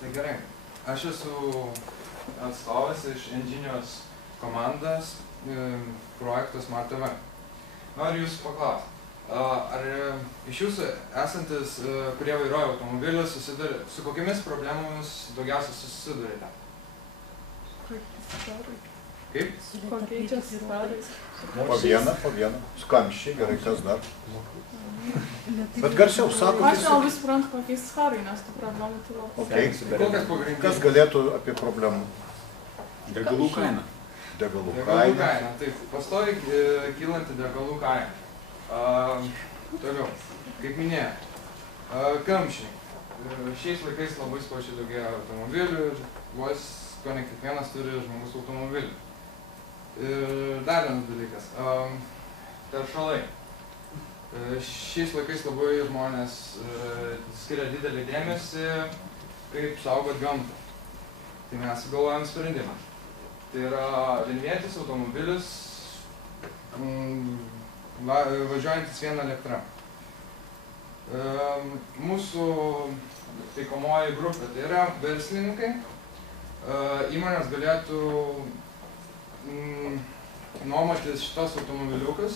Tai gerai. Aš esu atstovas iš Engineers komandas projekto Smart TV. Noriu jūsų paklausti, ar iš jūsų esantis, kurie vairuoja automobilį, su kokiamis problemomis daugiausiai susidurite? Kaip? Kokiais farais? Po vieną. Skamščiai, gerai, kas dar? Bet garsiau, sako. Aš nelabai suprantu, kokiais farai, nes tų problemų turiu. Kokias pagrindinės? Kas galėtų apie problemų? Degalų kaina. Degalų Degalų kaina. kaina, taip. Pastoviai kylanti degalų kaina. Toliau, kaip minėjau, kamščiai. Šiais laikais labai sparčiai daugėja automobilių ir vos kone kiekvienas turi žmogus automobilį. Ir dar vienas dalykas, teršalai. Šiais laikais labai žmonės skiria didelį dėmesį, kaip saugot gamtą. Tai mes sugalvojam sprendimą. Tai yra vienvietis automobilis, važiuojantis viena elektra. Mūsų taikomoji grupė tai yra verslininkai. Įmonės galėtų nuomotis šitos automobiliukus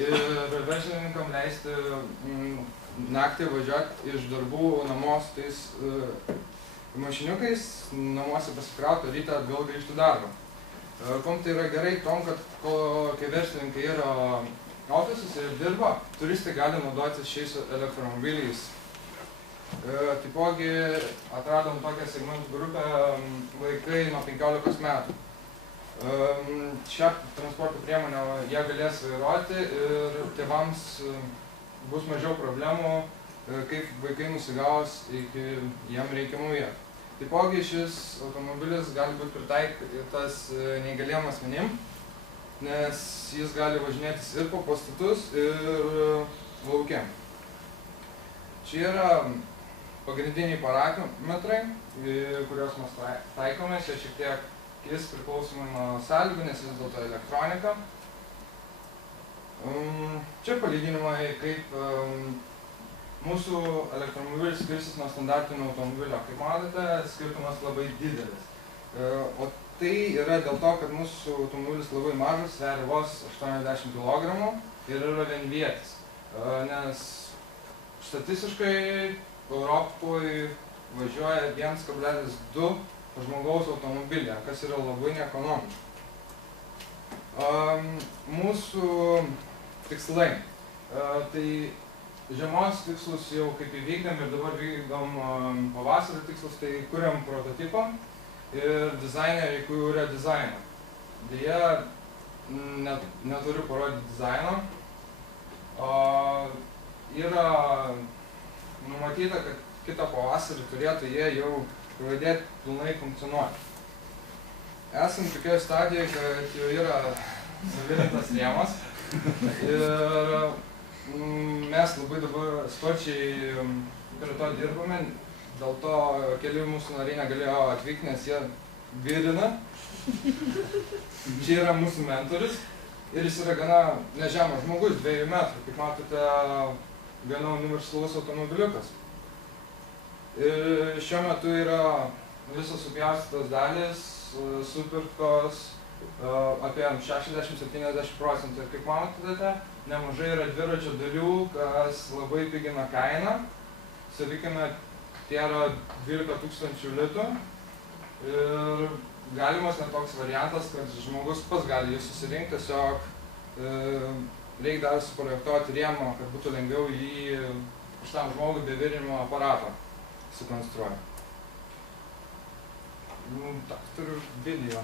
ir verslininkam leisti naktį važiuoti iš darbų namo su tais mašiniukais, namuose pasikrauti, rytą atgal grįžti darbą. Kom tai yra gerai tom, kad kai verslininkai yra ofisuose ir dirba, turistai gali naudotis šiais elektromobiliais. Taipogi atradom tokią segmentų grupę vaikai nuo 15 metų. Šią transporto priemonę jie galės vairuoti ir tėvams bus mažiau problemų, kaip vaikai nusigaus iki jiem reikiamų vietų. Taipogi šis automobilis gali būti pritaikytas neįgaliem asmenim, nes jis gali važinėtis ir po pastatus, ir lauke. Čia yra pagrindiniai parametrai, kuriuos mes taikomės, jie šiek tiek kis priklausomai nuo sąlygų, nes vis dėlto elektronika. Čia palyginimai, kaip mūsų elektromobilis skirsis nuo standartinio automobilio. Kaip matote, skirtumas labai didelis. O tai yra dėl to, kad mūsų automobilis labai mažas, sveria vos 80 kg ir yra vienvietis. Nes statistiškai Europoje važiuoja 1,2 žmogaus automobilį, kas yra labai neekonomiška. Mūsų tikslai. Tai žiemos tikslus jau kaip įvykdėm ir dabar vykdom pavasario tikslus, tai kuriam prototipą ir dizaineriai kuria dizainą. Deja, neturiu parodyti dizaino. Yra numatyta, kad kitą pavasarį turėtų jie jau pradėti pilnai funkcionuoti. Esam tokioje stadijoje, kad jau yra suvirintas rėmas ir mes labai dabar sparčiai prie to dirbame, dėl to keli mūsų nariai negalėjo atvykti, nes jie virina. Čia yra mūsų mentorius ir jis yra gana nežemas žmogus, 2 metrų, kaip matote, gana universalus automobiliukas. Ir šiuo metu yra visos supjaustytos dalys, supirktos apie 60–70%. Ir kaip matote, nemažai yra dviračio dalių, kas labai pigina kainą. Sakykime, tai yra 12 000 litų. Ir galimas net toks variantas, kad žmogus pats gali jį susirinkti, tiesiog reikia dar suprojektuoti rėmą, kad būtų lengviau jį šitam žmogui be virinimo aparato sukonstruoti. Tak, turiu video.